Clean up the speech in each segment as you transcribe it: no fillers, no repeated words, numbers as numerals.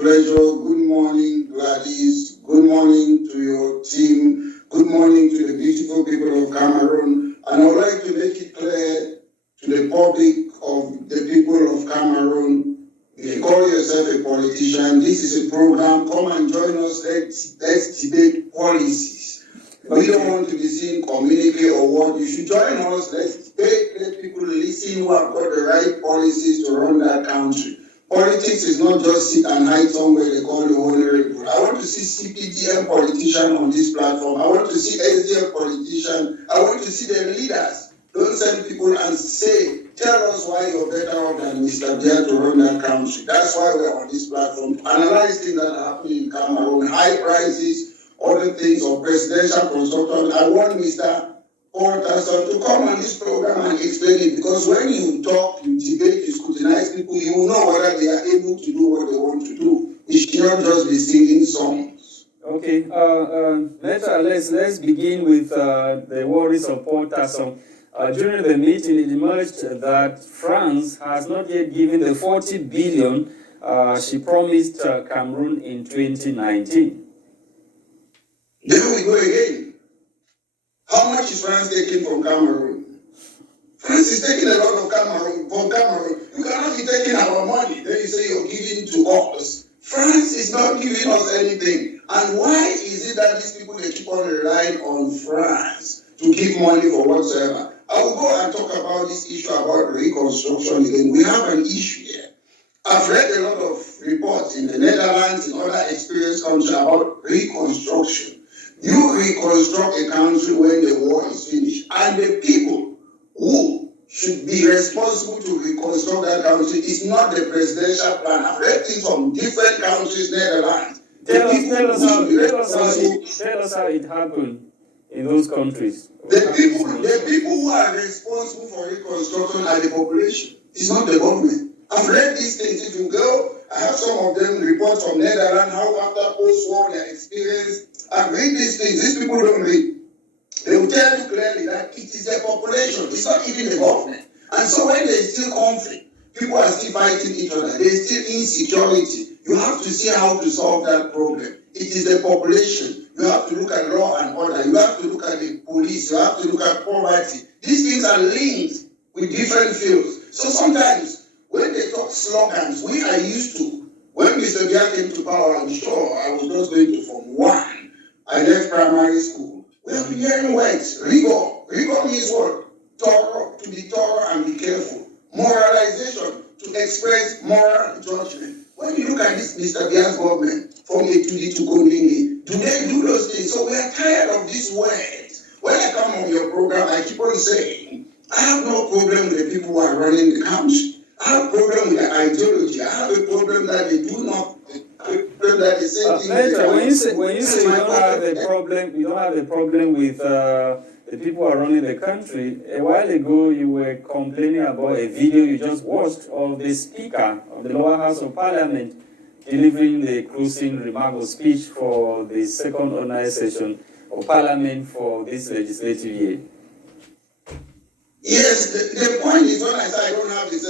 pleasure. Good morning, Gladys. Good morning to your team. Good morning to the beautiful people of Cameroon. And I would like to make it clear to the public of the people of Cameroon, if you call yourself a politician, this is a program. Come and join us. Let's debate policies. We don't want to be seen communicate or what. You should join us. Let's debate. Let people listen who have got the right policies to run that country. Politics is not just sit and hide somewhere they call you honorable. I want to see CPDM politician on this platform. I want to see SDF politician. I want to see their leaders. Don't send people and say, tell us why you're better off than Mr. Buea to run that country. That's why we're on this platform to analyze things that are happening in Cameroon, high prices, other things of presidential construction. I want Mr. Porterson to come on this program and explain it, because when you talk, you debate, you scrutinize people, you will know whether they are able to do what they want to do. We should not just be singing songs. Okay, let's begin with the worries of Porterson. During the meeting, it emerged that France has not yet given the 40 billion she promised Cameroon in 2019. Then we go again. How much is France taking from Cameroon? France is taking a lot of from Cameroon. You cannot be taking our money. Then you say you're giving to us. France is not giving us anything. And why is it that these people, they keep on relying on France to give money for whatsoever? I will go and talk about this issue about reconstruction again. We have an issue here. I've read a lot of reports in the Netherlands, in other experienced countries about reconstruction. You reconstruct a country when the war is finished, and the people who should be responsible to reconstruct that country is not the presidential plan. I've read things from different countries, Netherlands. Tell us how it happened in those countries. The people who are responsible for reconstruction are the population. It's not the government. I've read these things. If you go, I have some of them reports from Netherlands, how after post-war their experience. I've read these things. These people don't read. They will tell you clearly that it is the population. It's not even the government. And so when there is still conflict, people are still fighting each other. There is still insecurity. You have to see how to solve that problem. It is the population. You have to look at law and order. You have to look at the police. You have to look at poverty. These things are linked with different fields. So sometimes when they talk slogans, we are used to. When Mr. Buea came to power, I'm sure I was just going to Form 1. I left primary school. We have been hearing words. Rigor. Rigor means what? Thorough, to be thorough and be careful. Moralization, to express moral judgment. When you look at this Mr. Buea's government, from A to D to Kondingi, do they do those things? So we are tired of these words. When I come on your program, I keep on saying, I have no problem with the people who are running the country. I have a problem with the ideology. I have a problem that they do not. That is when you say you don't have a problem with the people who are running the country, a while ago you were complaining about a video you just watched of the Speaker of the Lower House of Parliament delivering the closing remark or speech for the second ordinary session of Parliament for this legislative year. Yes, the point is when I say I don't have this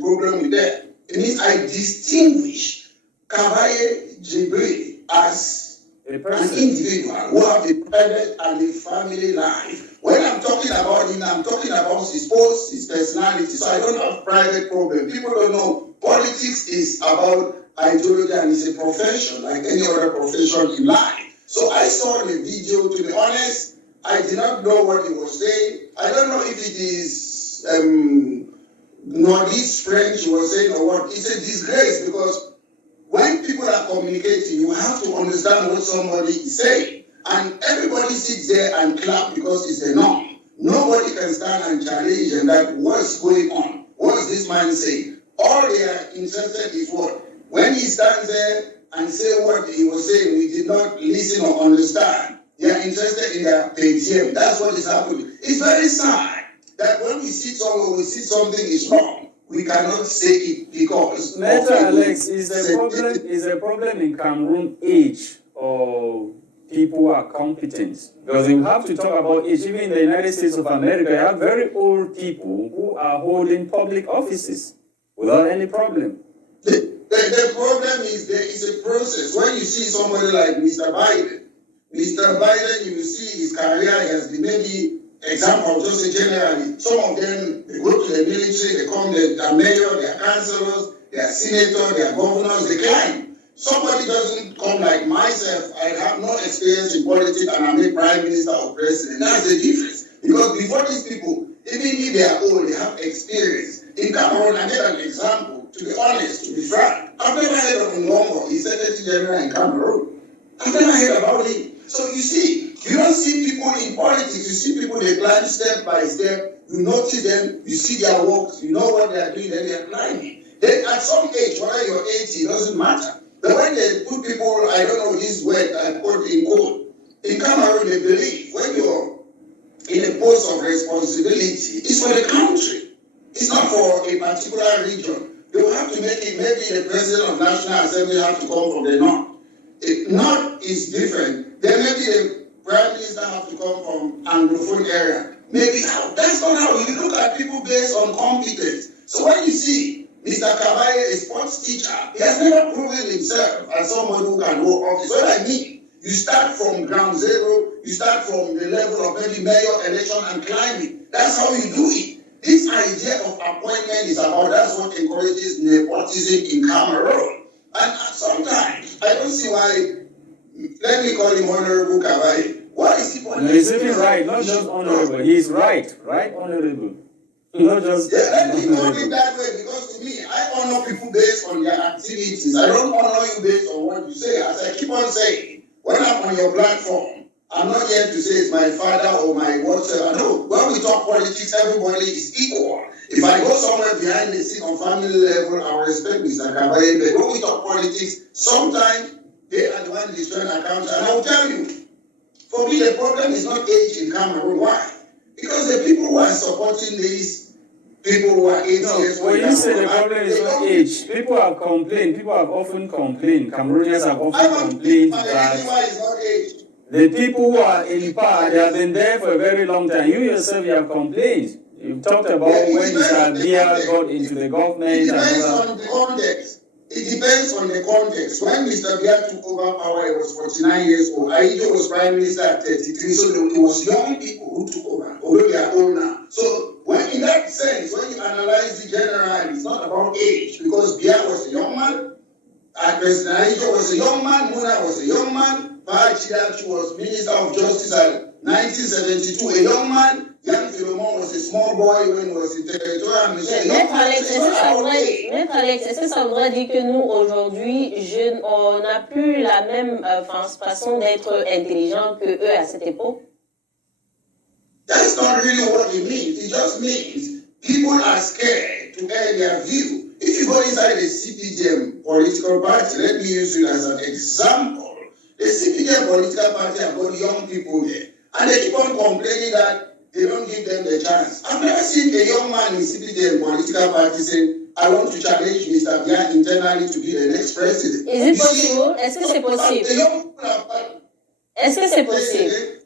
problem with that, it means I distinguish Kabaye Jibril as an individual who have a private and a family life. When I'm talking about him, I'm talking about his post, his personality. So I don't have private problem. People don't know politics is about ideology and it's a profession like any other profession in life. So I saw the video, to be honest, I did not know what he was saying. I don't know if it is Nordic French he was saying or what. It's a disgrace because when people are communicating, you have to understand what somebody is saying. And everybody sits there and clap because it's the norm. Nobody can stand and challenge and that what's going on? What's this man saying? All they are interested is what? When he stands there and say what he was saying, we did not listen or understand. They are interested in their PTM. That's what is happening. It's very sad that when we see somewhere, we see something is wrong. We cannot say it because... Alex, is the problem in Cameroon age or people who are competent? Because you have to talk about age. Even in the United States of America, you have very old people who are holding public offices without any problem. The problem is there is a process. When you see somebody like Mr. Biden, you will see his career, he has been maybe, example, just say generally, some of them, they go to the military, they come, they are mayor, they are councillors, they are senators, they are governors, they climb. Somebody doesn't come like myself, I have no experience in politics and I'm a prime minister or president. That's the difference. Because before these people, even if they are old, they have experience. In Cameroon, I made an example, to be honest, to be frank. I've never heard of Ngongo, he's Secretary General in Cameroon. I've never heard about him. So you see, you don't see people in politics, you see people, they climb step by step, you notice them, you see their works, you know what they are doing, then they are climbing. Then at some age, whether you're 80, it doesn't matter. But when they put people, I don't know this word, I put in code. In Cameroon, they believe when you're in a post of responsibility, it's for the country. It's not for a particular region. They will have to make it, maybe the president of National Assembly have to come from the north. North is different. Then maybe the prime minister have to come from Anglophone area. Maybe that's not how you look at people based on competence. So when you see Mr. Kabaye, a sports teacher, he has never proven himself as someone who can hold office. What I mean, you start from ground zero, you start from the level of maybe mayor election and climbing. That's how you do it. This idea of appointment is about, that's what encourages nepotism in Cameroon. And sometimes, I don't see why, let me call him Honorable Kabaye. Why is he no, he's even right, not just honorable. He's right, honorable. Not just yeah, let me call him that way, because to me, I honor people based on their activities. I don't honor you based on what you say. As I keep on saying, when I'm on your platform, I'm not here to say it's my father or my whatever. No, when we talk politics, everybody is equal. If I go somewhere behind the scene on family level, I will respect Mr. Kabaye. But when we talk politics, sometimes they are the one destroying accounts. And I will tell you, for me, the problem is not age in Cameroon. Why? Because the people who are supporting these people who are 8 years old. When you say the problem is not age, people have complained. People have often complained. Cameroonians have often complained that the people who are in power, they have been there for a very long time. You yourself, you have complained. You've talked about when Mr. Buea got into the government. It depends on the context. It depends on the context. When Mr. Buea took over power, he was 49 years old. Aijo was prime minister at 33, so it was young people who took over, although they are old now. So when, in that sense, when you analyze the general, it's not about age, because Buea was a young man, and President Aijo was a young man, Muna was a young man, Pachidachi was Minister of Justice at 1972, a young man. Young Philemon was a small boy when he was in territorial mission. Maître Alex, est-ce que ça voudrait dire que nous, aujourd'hui, on n'a plus la même façon d'être intelligent que eux à cette époque? That's not really what it means. It just means people are scared to air their view. If you go inside the CPDM political party, let me use it as an example. The CPDM political party have got young people there, and they keep on complaining that they don't give them the chance. I've never seen a young man in CPDM political party saying, I want to challenge Mr. Buea internally to be the next president. Is it possible? Est-ce que c'est possible? Est-ce que c'est possible?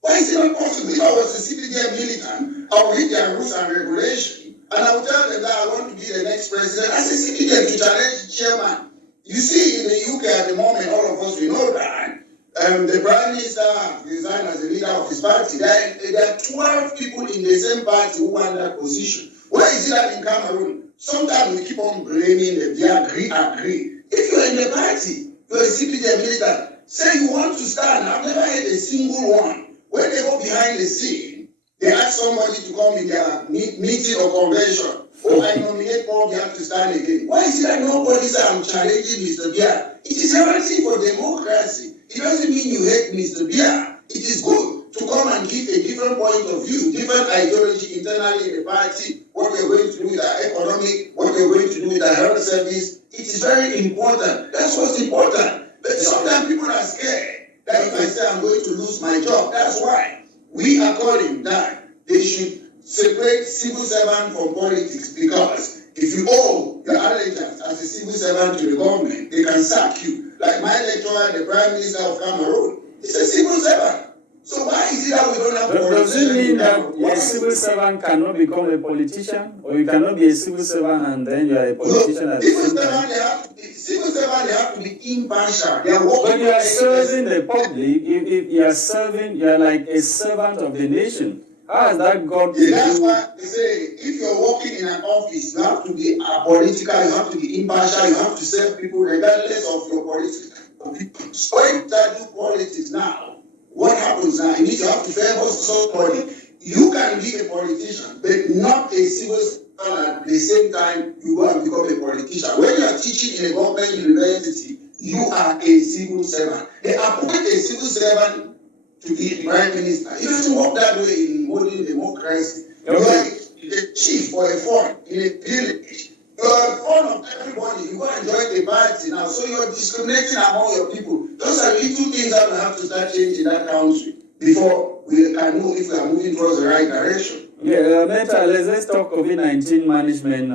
Why is it not possible? If I was a CPDM militant, I would read their rules and regulations, and I would tell them that I want to be the next president as a CPDM to challenge the chairman. You see, in the UK at the moment, all of us, we know that the Prime Minister resigned as the leader of his party. There are 12 people in the same party who want that position. Why is it that in Cameroon, sometimes we keep on blaming them, they agree. If you're in the party, you're a CPDM militant, say you want to stand. I've never had a single one. When they go behind the scene, they ask somebody to come in their meeting or convention. Oh, I nominate Paul Buea to stand again. Why is it that nobody says I'm challenging Mr. Buea? It is healthy for democracy. It doesn't mean you hate Mr. Buea. It is good to come and give a different point of view, different ideology internally in the party, what we're going to do with our economy, what we're going to do with our health service. It is very important. That's what's important. But sometimes people are scared that if I say I'm going to lose my job, that's why we are calling that they should separate civil servant from politics, because if you owe your allegiance as a civil servant to the government, they can sack you. Like my lecturer, the Prime Minister of Cameroon, he's a civil servant. So why is it that we don't have Does it mean that Why? a civil servant cannot become a politician? Or you cannot be a civil servant and then you are a politician at the same time? Civil servants, they have to be impartial. They are working. But you are serving the public. If you are serving, you are like a servant of the nation. How has that got to do? That's why they say if you're working in an office, you have to be apolitical, you have to be impartial, you have to serve people regardless of your political opinion. So when you start do politics now, what happens now? You need to have to favor somebody. You can be a politician, but not a civil servant at the same time you go and become a politician. When you are teaching in a government university, you are a civil servant. They appoint a civil servant to be the prime minister. It doesn't work that way in modern democracy. You are the chief for a fund in a village. You are a fund of everybody. You go and join the party now. So you are discriminating among your people. Those are little things that we have to start changing in that country before we can know if we are moving towards the right direction. Yeah, let's talk COVID-19 management,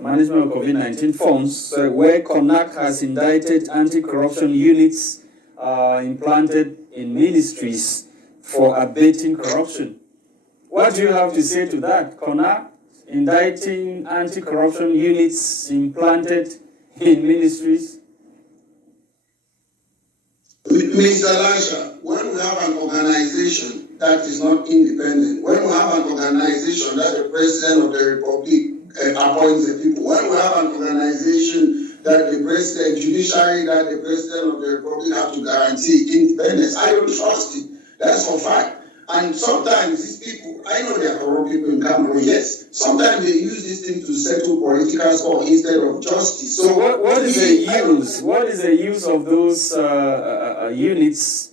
management of COVID-19 funds, where CONAC has indicted anti-corruption units implanted in ministries for abating corruption. What do you have to say to that? CONAC indicting anti-corruption units implanted in ministries? Mr. Lasha, when we have an organization that is not independent, when we have an organization that the President of the Republic appoints the people, when we have an organization that the President, Judiciary, that the President of the Republic have to guarantee independence, I don't trust it. That's for fact. And sometimes these people, I know there are corrupt people in Cameroon, yes. Sometimes they use this thing to settle political score instead of justice. So what is the use? What is the use of those units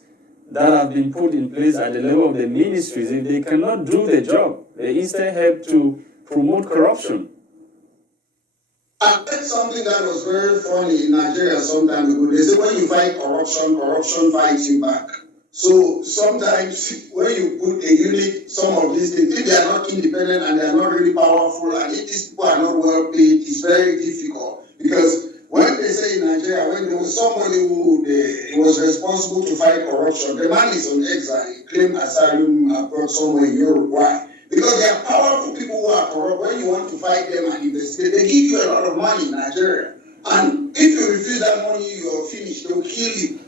that have been put in place at the level of the ministries if they cannot do the job? They instead help to promote corruption. I heard something that was very funny in Nigeria some time ago. They say when you fight corruption, corruption fights you back. So sometimes when you put a unit, some of these things, if they are not independent and they are not really powerful, and if these people are not well paid, it's very difficult. Because when they say in Nigeria, when there was somebody who was responsible to fight corruption, the man is on exile, he claimed asylum abroad somewhere in Europe. Why? Because there are powerful people who are corrupt. When you want to fight them and investigate, they give you a lot of money in Nigeria. And if you refuse that money, you're finished. They'll kill you.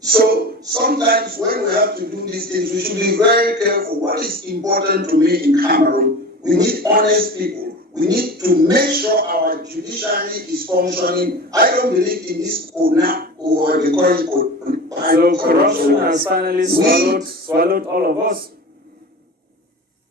So sometimes when we have to do these things, we should be very careful. What is important to me in Cameroon, we need honest people. We need to make sure our judiciary is functioning. I don't believe in this CONAC or the current code. So corruption has finally swallowed all of us.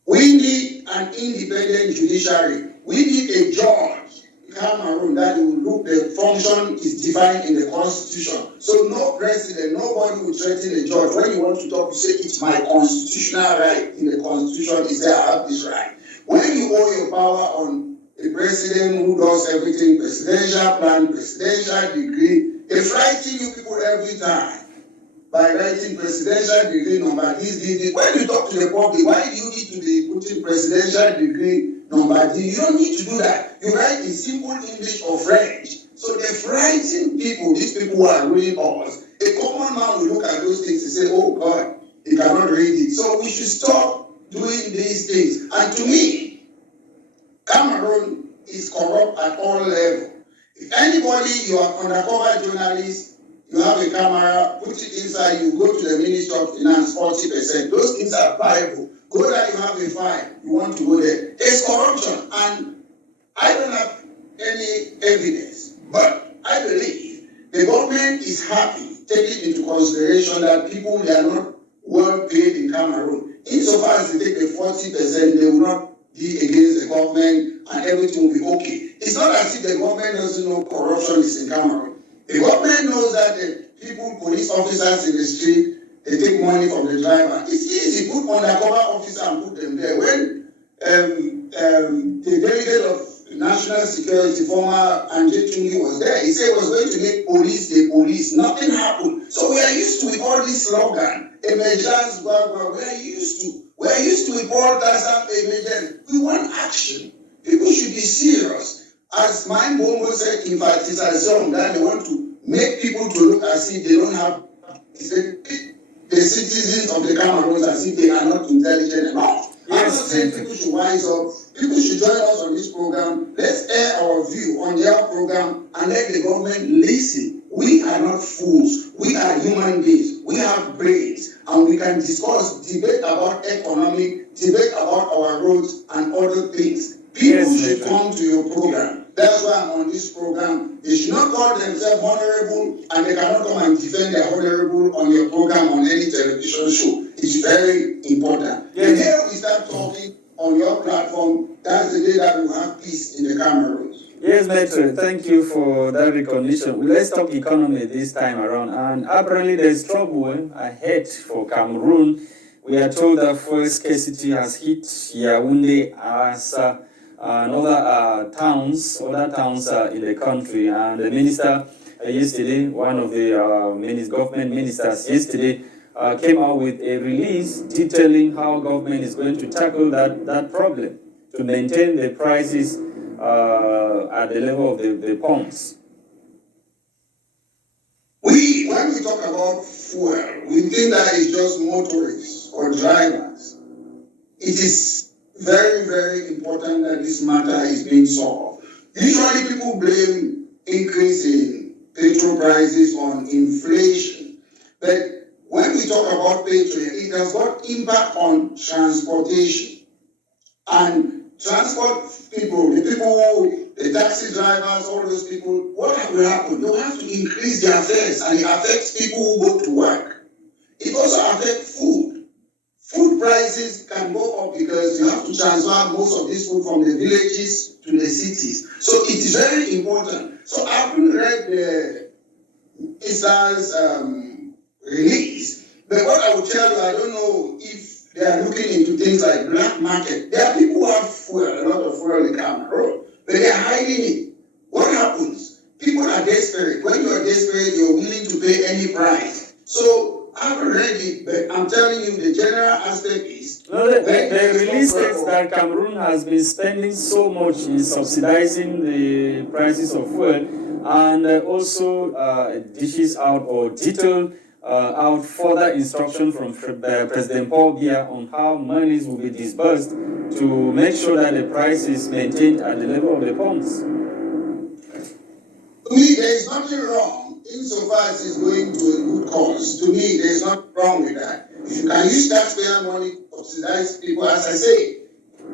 We need an independent judiciary. We need a judge in Cameroon that will look, the function is defined in the constitution. So no president, nobody will threaten a judge. When you want to talk, you say it's my constitutional right. In the constitution, is there I have this right. When you owe your power on a president who does everything, presidential plan, presidential degree, they frighten you people every time by writing presidential degree number this. When you talk to the public, why do you need to be putting presidential degree number D? You don't need to do that. You write in simple English or French. So they frighten people. These people who are reading us. A common man will look at those things and say, oh God, he cannot read it. So we should stop doing these things. And to me, Cameroon is corrupt at all levels. If anybody, you are undercover journalist, you have a camera, put it inside, you go to the Ministry of Finance, 40%. Those things are viable. Go there, you have a fine, you want to go there. There's corruption, and I don't have any evidence, but I believe the government is happy, taking into consideration that people, they are not well paid in Cameroon. Insofar as they take the 40%, they will not be against the government and everything will be okay. It's not as if the government doesn't know corruption is in Cameroon. The government knows that the people, police officers in the street, they take money from the driver. It's easy, put undercover officer and put them there. When the delegate of national security, former Anje Tungi, was there, he said he was going to make police the police. Nothing happened. So we are used to with all this slogan, emergence, blah, blah, we are used to. We are used to with all that emergence. We want action. People should be serious. As my Bongo said, infantilization, that they want to make people to look as if they don't have, they the citizens of the Cameroons as if they are not intelligent enough. Yes, I'm not saying people should wise up. People should join us on this program. Let's air our view on their program and let the government listen. We are not fools. We are human beings. We have brains, and we can discuss, debate about economic, debate about our roads and other things. People should come to your program. That's why I'm on this program. They should not call themselves honorable, and they cannot come and defend their honorable on your program on any television show. It's very important. The day we start talking on your platform, that's the day that we have peace in the Cameroons. Yes, Maitre, thank you for that recognition. Well, let's talk economy this time around. And apparently there's trouble ahead for Cameroon. We are told that fuel scarcity has hit Yaounde as other towns in the country. And the minister yesterday, one of the government ministers yesterday, came out with a release detailing how government is going to tackle that problem to maintain the prices at the level of the pumps. When we talk about fuel, we think that it's just motorists or drivers. It is very, very important that this matter is being solved. Usually people blame increase in petrol prices on inflation, but when we talk about petrol, it has got impact on transportation. And transport people, the taxi drivers, all those people, what will happen? They'll have to increase their fares, and it affects people who go to work. It also affects food. Food prices can go up because you have to transfer most of this food from the villages to the cities. So it is very important. So I haven't read the ISA's release, but what I will tell you, I don't know if they are looking into things like black market. There are people who have fuel, a lot of fuel in Cameroon, but they are hiding it. What happens? People are desperate. When you are desperate, you're willing to pay any price. So I haven't read it, but I'm telling you the general aspect is... No, the release says that Cameroon has been spending so much in subsidizing the prices of fuel, and also dishes out or detailed out further instruction from President Buea on how monies will be disbursed to make sure that the price is maintained at the level of the pumps. To me, there is nothing wrong insofar as it's going to a good cause. To me, there is nothing wrong with that. If you can use taxpayer money to subsidize people, as I say,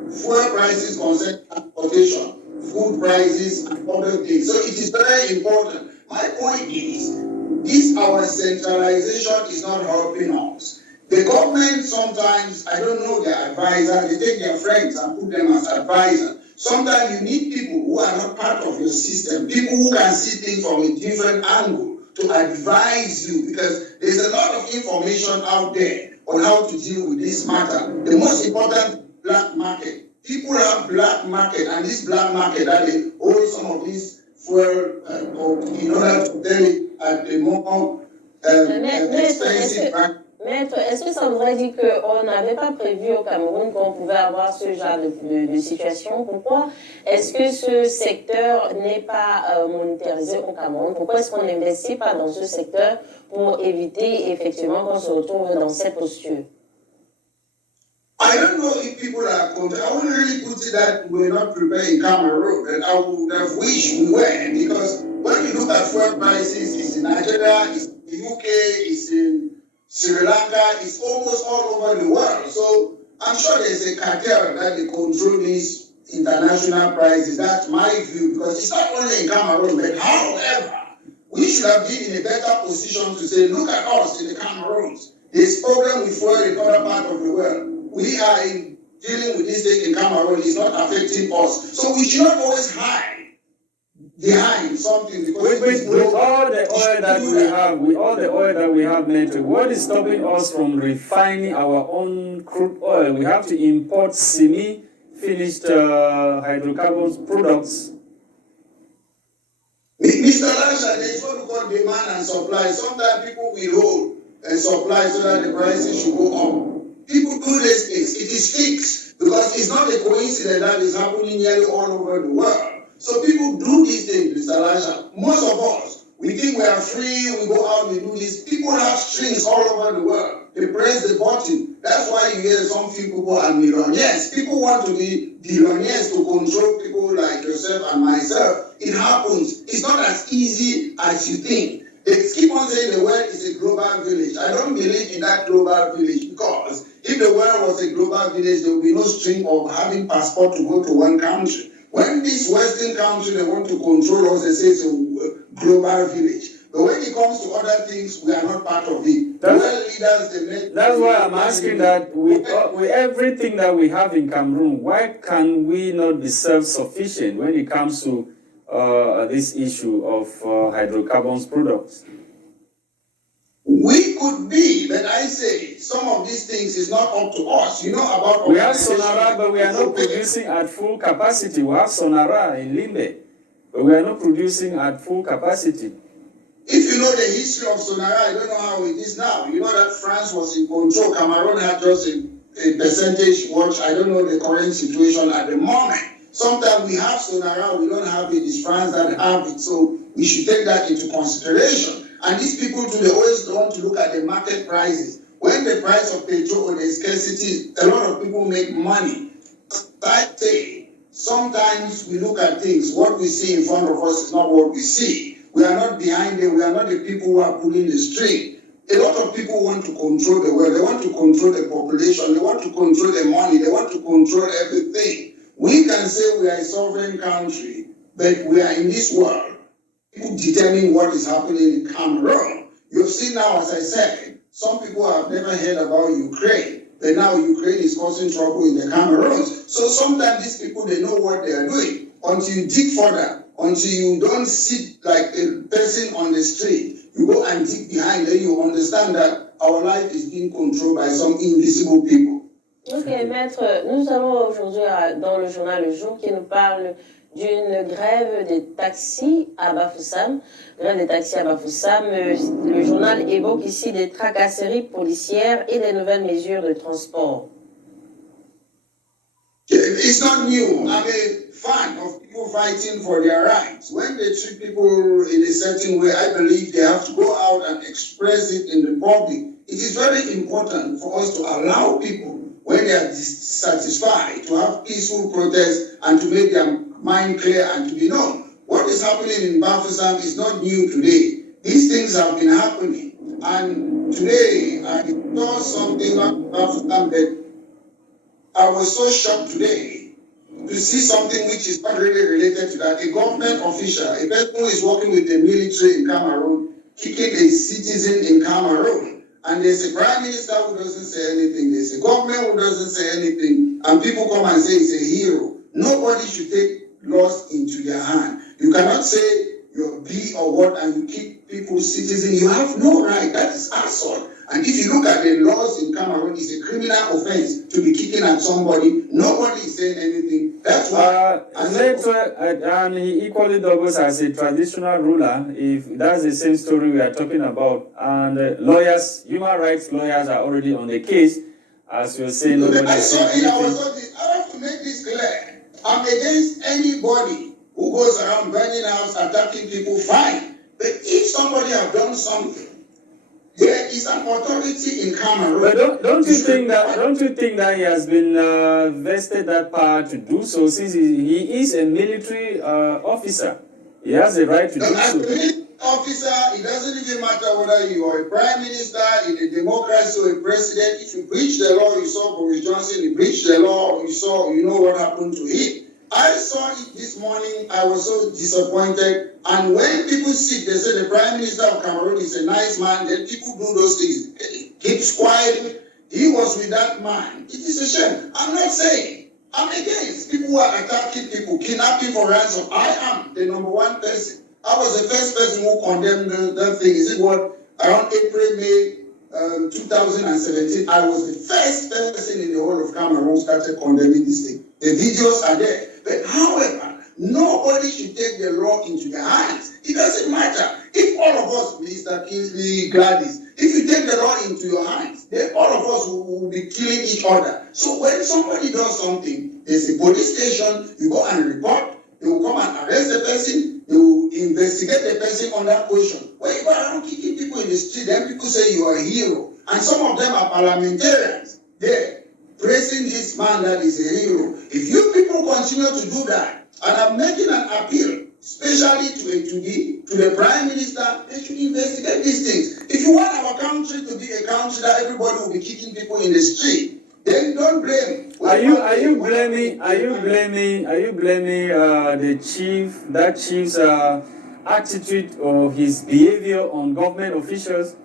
fuel prices concern transportation, food prices, and other things. So it is very important. My point is, this our centralization is not helping us. The government sometimes, I don't know their advisors, they take their friends and put them as advisors. Sometimes you need people who are not part of your system, people who can see things from a different angle to advise you, because there's a lot of information out there on how to deal with this matter. The most important, black market. People have black market, and this black market that they hold some of these fuel in order to sell it at a more expensive price. Maître, est-ce que ça voudrait dire qu'on n'avait pas prévu au Cameroun qu'on pouvait avoir ce genre de situation? Pourquoi est-ce que ce secteur n'est pas monétarisé au Cameroun? Pourquoi est-ce qu'on n'investit pas dans ce secteur pour éviter effectivement qu'on se retrouve dans cette posture? I don't know if people are I wouldn't really put it that we're not prepared in Cameroon, and I would have wished we were, because when you look at fuel prices, it's in Nigeria, it's in the UK, it's in Sri Lanka, it's almost all over the world. So I'm sure there's a cartel that they control these international prices. That's my view, because it's not only in Cameroon, but however, we should have been in a better position to say, look at us in the Cameroons. There's problem with fuel in other parts of the world. We are dealing with this thing in Cameroon, it's not affecting us. So we should not always hide behind something, because with all the oil that we have, Maitre, what is stopping us from refining our own crude oil? We have to import semi-finished hydrocarbons products. Mr. Lasha, there is what we call demand and supply. Sometimes people will hold and supply so that the prices should go up. People do these things. It is fixed, because it's not a coincidence that is happening nearly all over the world. So people do these things, Mr. Lasha. Most of us, we think we are free, we go out, we do this. People have strings all over the world. they press the button. That's why you hear some few people are millionaires. People want to be billionaires to control people like yourself and myself. It happens. It's not as easy as you think. They keep on saying the world is a global village. I don't believe in that global village, because if the world was a global village, there would be no string of having passport to go to one country. When this Western country, they want to control us, they say it's a global village. But when it comes to other things, we are not part of it. That's why I'm asking that with everything that we have in Cameroon, why can we not be self-sufficient when it comes to this issue of hydrocarbons products? We could be, but I say some of these things is not up to us. You know about. We have Sonara, but we are not producing at full capacity. We have Sonara in Limbe, but we are not producing at full capacity. If you know the history of Sonara, I don't know how it is now. You know that France was in control. Cameroon had just a percentage watch. I don't know the current situation at the moment. Sometimes we have Sonara, we don't have it. It's France that have it. So we should take that into consideration. And these people too, they always want to look at the market prices. When the price of petrol or the scarcity, a lot of people make money. I say, sometimes we look at things, what we see in front of us is not what we see. We are not behind them. We are not the people who are pulling the string. A lot of people want to control the world. They want to control the population. They want to control the money. They want to control everything. We can say we are a sovereign country, but we are in this world. People determine what is happening in Cameroon. You've seen now, as I said, some people have never heard about Ukraine, but now Ukraine is causing trouble in the Cameroons. So sometimes these people, they know what they are doing. Until you dig further, until you don't sit like a person on the street, you go and dig behind, then you understand that our life is being controlled by some invisible people. Ok, Maître, nous avons aujourd'hui dans le journal Le Jour qui nous parle d'une grève des taxis à Bafoussam. Grève des taxis à Bafoussam. Le journal évoque ici des tracasseries policières et des nouvelles mesures de transport. It's not new. I'm a fan of people fighting for their rights. When they treat people in a certain way, I believe they have to go out and express it in the public. It is very important for us to allow people, when they are dissatisfied, to have peaceful protests and to make their mind clear and to be known. What is happening in Bafoussam is not new today. These things have been happening. And today, I saw something about Bafoussam that I was so shocked today to see something which is not really related to that. A government official, a person who is working with the military in Cameroon, kicking a citizen in Cameroon. And there's a prime minister who doesn't say anything. There's a government who doesn't say anything. And people come and say he's a hero. Nobody should take laws into their hand. You cannot say you're B or what and you kick people's citizens. You have no right. That is assault. And if you look at the laws in Cameroon, it's a criminal offense to be kicking at somebody. Nobody is saying anything. That's why. And he equally doubles as a traditional ruler, if that's the same story we are talking about. And lawyers, human rights lawyers are already on the case. As you're saying, nobody is saying anything. I have to make this clear. I'm against anybody who goes around burning house, attacking people, fine. But if somebody has done something, there is an authority in Cameroon. But don't you think that he has been vested that power to do so, since he is a military officer? He has the right to do so. As a military officer, it doesn't even matter whether you are a prime minister in a democracy or a president. If you breach the law, you saw Boris Johnson, he breached the law, you know what happened to him. I saw it this morning. I was so disappointed. And when people sit, they say the Prime Minister of Cameroon is a nice man. Then people do those things. Keeps quiet. He was with that man. It is a shame. I'm not saying. I'm against people who are attacking people, kidnapping for ransom. I am the number one person. I was the first person who condemned that thing. Is it what? Around April, May 2017, I was the first person in the whole of Cameroon who started condemning this thing. The videos are there. But however, nobody should take the law into their hands. It doesn't matter. If all of us, Mr. Kingsley, Gladys, if you take the law into your hands, then all of us will be killing each other. So when somebody does something, there's a police station, you go and report, they will come and arrest the person, they will investigate the person on that question. When you go around kicking people in the street, then people say you are a hero. And some of them are parliamentarians. They're praising this man that is a hero. If you people continue to do that, and I'm making an appeal, especially to the Prime Minister, they should investigate these things. If you want our country to be a country that everybody will be kicking people in the street, then don't blame. Are you blaming that chief's attitude or his behavior on government officials?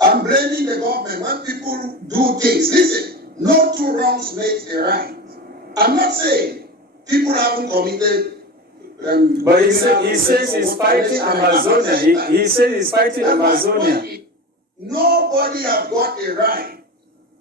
I'm blaming the government when people do things. Listen, no two wrongs make a right. I'm not saying people haven't committed. But he says he's fighting Amazonia. He says he's fighting Amazonia. Nobody has got a right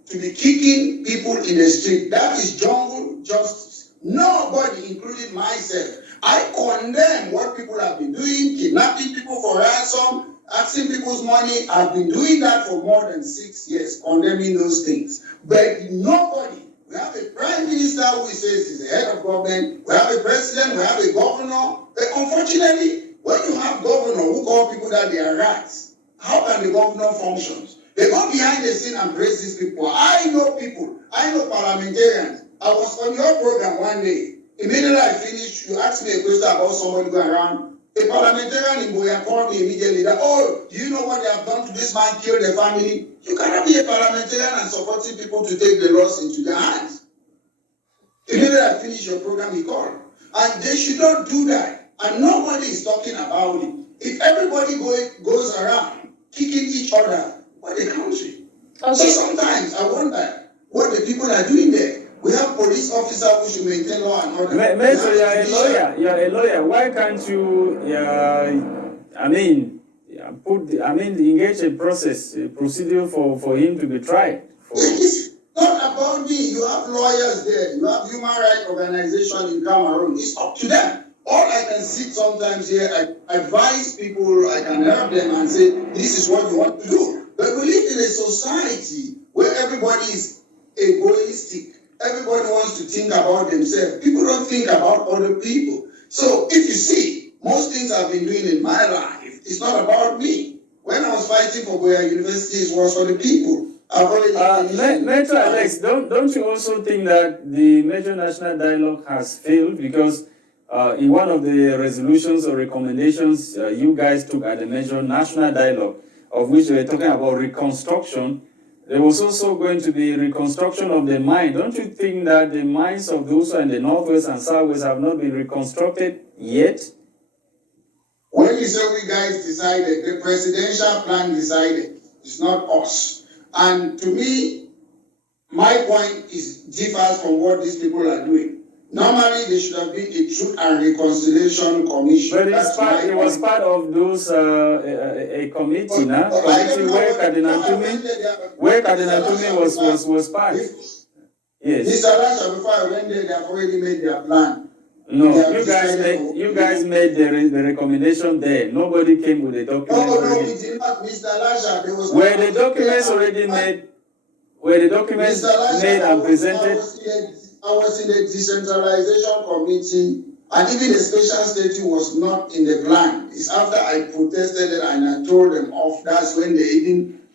to be kicking people in the street. That is jungle justice. Nobody, including myself. I condemn what people have been doing, kidnapping people for ransom, asking people's money. I've been doing that for more than 6 years, condemning those things. But nobody. We have a prime minister who says he's the head of government. We have a president. We have a governor. But unfortunately, when you have governor who call people that they are rats, how can the governor function? They go behind the scene and praise these people. I know people. I know parliamentarians. I was on your program one day. Immediately I finished, you asked me a question about somebody going around. A parliamentarian in Buea called me immediately that, oh, do you know what they have done to this man, kill the family? You cannot be a parliamentarian and supporting people to take the laws into their hands. Immediately I finished your program, he called. And they should not do that. And nobody is talking about it. If everybody goes around kicking each other, what a country. Okay. So sometimes I wonder what the people are doing there. We have police officers who should maintain law and order. Metro, you're a lawyer. Why can't you, engage a procedure for him to be tried? It's not about me. You have lawyers there. You have human rights organization in Cameroon. It's up to them. All I can sit sometimes here, I advise people, I can help them and say, this is what you want to do. But we live in a society where everybody is egoistic. Everybody wants to think about themselves. People don't think about other people. So if you see, most things I've been doing in my life, it's not about me. When I was fighting for Buea University, it was for the people. I've already Maitre Alex, don't you also think that the major national dialogue has failed? Because in one of the resolutions or recommendations you guys took at the major national dialogue, of which we were talking about reconstruction, there was also going to be reconstruction of the mind. Don't you think that the minds of those who are in the Northwest and Southwest have not been reconstructed yet? When you say we guys decided, the presidential plan decided, it's not us. And to me, my point differs from what these people are doing. Normally, there should have been a Truth and Reconciliation Commission. But it was part of those a committee, where Cardinal Tumi was part. Yes. Mr. Lasha, before I went there, they have already made their plan. No, you guys made the recommendation there. Nobody came with the document. No, we did not, Mr. Lasha. There was were the documents already made? Were the documents made and presented? I was in the decentralization committee, and even the special statute was not in the plan. It's after I protested it and I told them off. That's when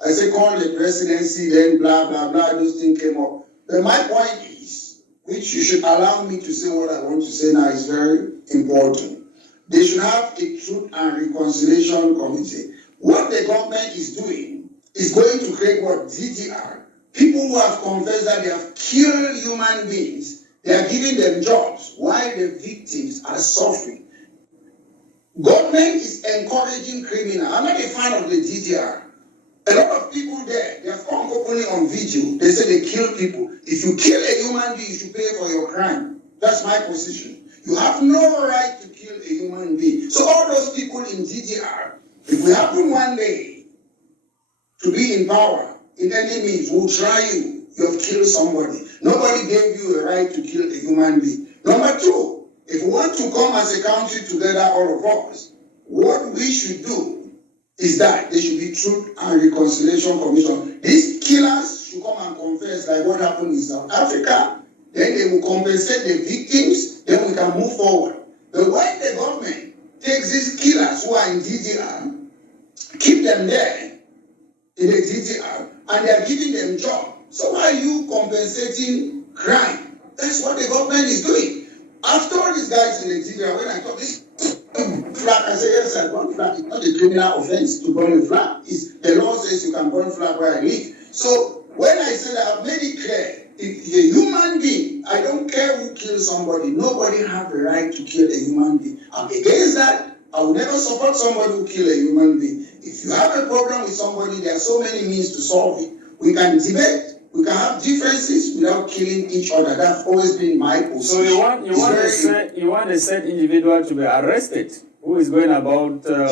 I said, call the presidency, then blah, blah, blah, those things came up. But my point is, which you should allow me to say what I want to say now, is very important. They should have a Truth and Reconciliation Committee. What the government is doing is going to create what? DDR. People who have confessed that they have killed human beings, they are giving them jobs while the victims are suffering. Government is encouraging criminals. I'm not a fan of the DDR. A lot of people there, they have come openly on video. They say they kill people. If you kill a human being, you should pay for your crime. That's my position. You have no right to kill a human being. So all those people in DDR, if we happen one day to be in power, in any means, will try you. You have killed somebody. Nobody gave you a right to kill a human being. Number two, if we want to come as a country together, all of us, what we should do is that there should be Truth and Reconciliation Commission. These killers should come and confess like what happened in South Africa. Then they will compensate the victims. Then we can move forward. But when the government takes these killers who are in DDR, keep them there in the DDR, and they are giving them jobs. So why are you compensating crime? That's what the government is doing. I've told these guys in the DDR, when I talk this flag, I say, yes, I burn flag. It's not a criminal offense to burn a flag. The law says you can burn flag where I live. So when I say that, I've made it clear. If a human being, I don't care who kills somebody, nobody has the right to kill a human being. I'm against that. I will never support somebody who kills a human being. If you have a problem with somebody, there are so many means to solve it. We can debate, we can have differences without killing each other. That's always been my position. So you want a said individual to be arrested who is going about... Do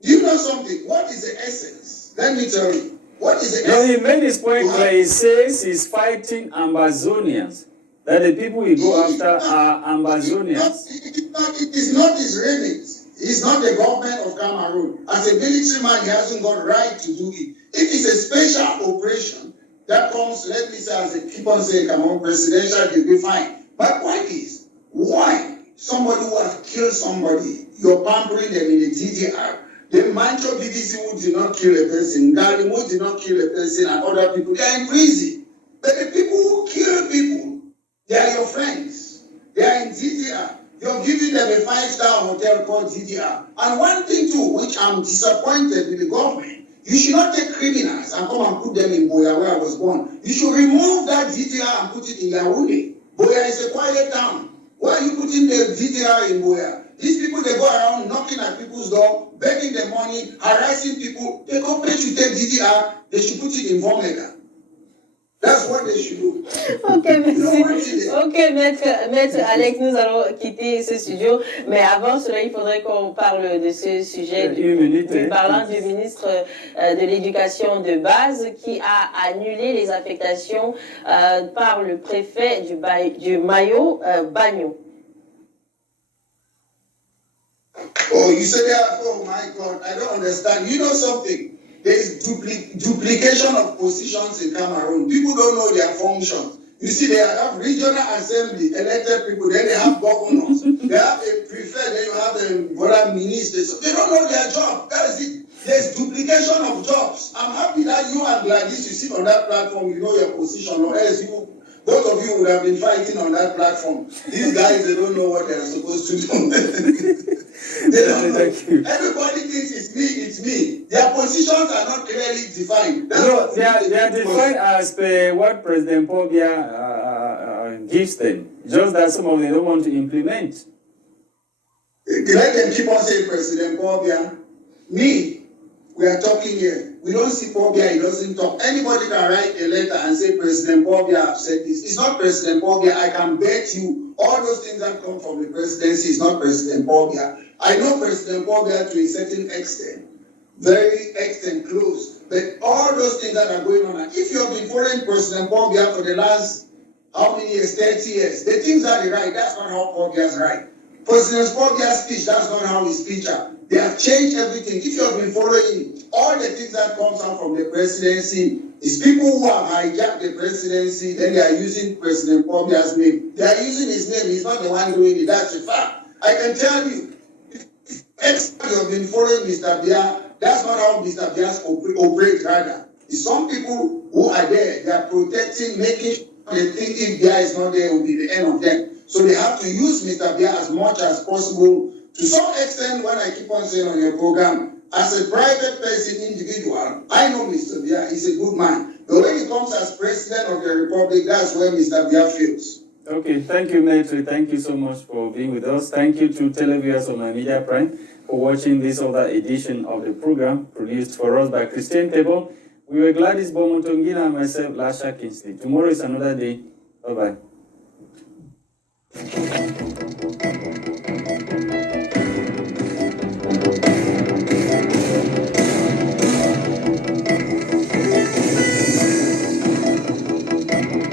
you know something? What is the essence? Let me tell you. What is the No, essence? he made his point where he says he's fighting Ambazonians. That the people he go after are Ambazonians. It is not his remit. He's not the government of Cameroon. As a military man, he hasn't got right to do it. If it's a special operation that comes, let me say, as a keep on saying, come on, presidential, will be fine. But why is? Why? Somebody who has killed somebody, you're pampering them in the DDR. The Mancho BBC who did not kill a person, Galim who did not kill a person, and other people, they are in prison. But the people who kill people, they are your friends. They are in DDR. You're giving them a 5-star hotel called DDR. And one thing too, which I'm disappointed with the government, you should not take criminals and come and put them in Buea, where I was born. You should remove that DDR and put it in Yaounde. Buea is a quiet town. Why are you putting the DDR in Buea? These people, they go around knocking at people's door, begging them money, harassing people. The government should take DDR, they should put it in Vomega. That's what they should do. Ok, merci. Ok, maître Alex, nous allons quitter ce studio. Mais avant cela, il faudrait qu'on parle de ce sujet. Parlant du ministre de l'Éducation de base qui a annulé les affectations par le préfet du Mayo, Bagno. Oh, you say that? Oh my God, I don't understand. You know something? There is duplication of positions in Cameroon. People don't know their functions. You see, they have regional assembly, elected people, then they have governors, they have a prefect, then you have a minister. So they don't know their job. That is it. There's duplication of jobs. I'm happy that you and Gladys, you sit on that platform, you know your position, or else both of you would have been fighting on that platform. These guys, they don't know what they're supposed to do. They don't know. Everybody thinks it's me. Their positions are not clearly defined. No, they are defined as per what President Paul Biya gives them. Just that some of them don't want to implement. Let them keep on saying President Paul Biya. Me, we are talking here. We don't see Paul Biya, he doesn't talk. Anybody can write a letter and say President Paul Biya said this. It's not President Paul Biya. I can bet you all those things that come from the presidency is not President Paul Biya. I know President Paul Biya to a certain extent, very extent close. But all those things that are going on, if you have been following President Paul Biya for the last, how many years, 30 years, the things that he write, that's not how Paul Biya's write. President Paul Biya's speech, that's not how his speech are. They have changed everything. If you have been following all the things that comes out from the presidency, it's people who have hijacked the presidency, then they are using President Paul Biya's name. They are using his name. He's not the one doing it. That's a fact. I can tell you, if you have been following Mr. Biya, that's not how Mr. Biya operates, rather. It's some people who are there, they are protecting, making sure they think if Biya is not there, it will be the end of them. So they have to use Mr. Biya as much as possible. To some extent, when I keep on saying on your program, as a private person, individual, I know Mr. Biya is a good man. But when he comes as president of the republic, that's where Mr. Biya fails. Okay, thank you, Maitre. Thank you so much for being with us. Thank you to televiewers on Media Prime for watching this other edition of the program produced for us by Christian Table. We were Gladys Bomotongila and myself, Lasha Kingsley. Tomorrow is another day. Bye-bye.